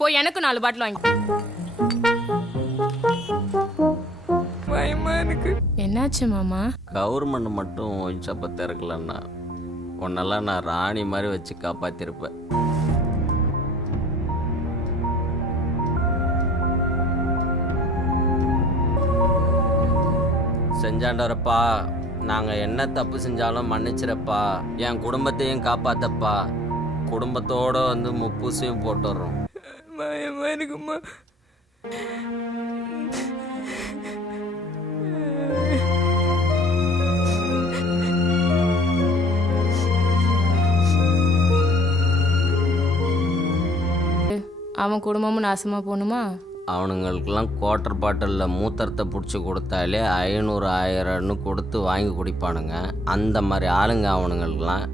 போய் எனக்கு 4 பாட்டில் வாங்கிக்கோ. பயமா இருக்கு. என்னாச்சு மாமா? கவர்மெண்ட் மட்டும் ஒயின் ஷாப்பை திறக்கலன்னா உன்னெல்லாம் நான் ராணி மாதிரி வச்சு காப்பாற்றிருப்பேன். செஞ்சாண்டவரப்பா, நாங்கள் என்ன தப்பு செஞ்சாலும் மன்னிச்சிடப்பா. என் குடும்பத்தையும் காப்பாத்தப்பா. குடும்பத்தோடு வந்து முப்பூசையும் போட்டுடுறோம். பயமா இருக்குமா? அவன் குடும்பமும் நாசமாக போகணுமா? அவனுங்களுக்கெல்லாம் குவார்ட்டர் பாட்டிலில் மூத்தரத்தை பிடிச்சி கொடுத்தாலே 500 1000ன்னு கொடுத்து வாங்கி குடிப்பானுங்க. அந்த மாதிரி ஆளுங்க அவனுங்களுக்கெல்லாம்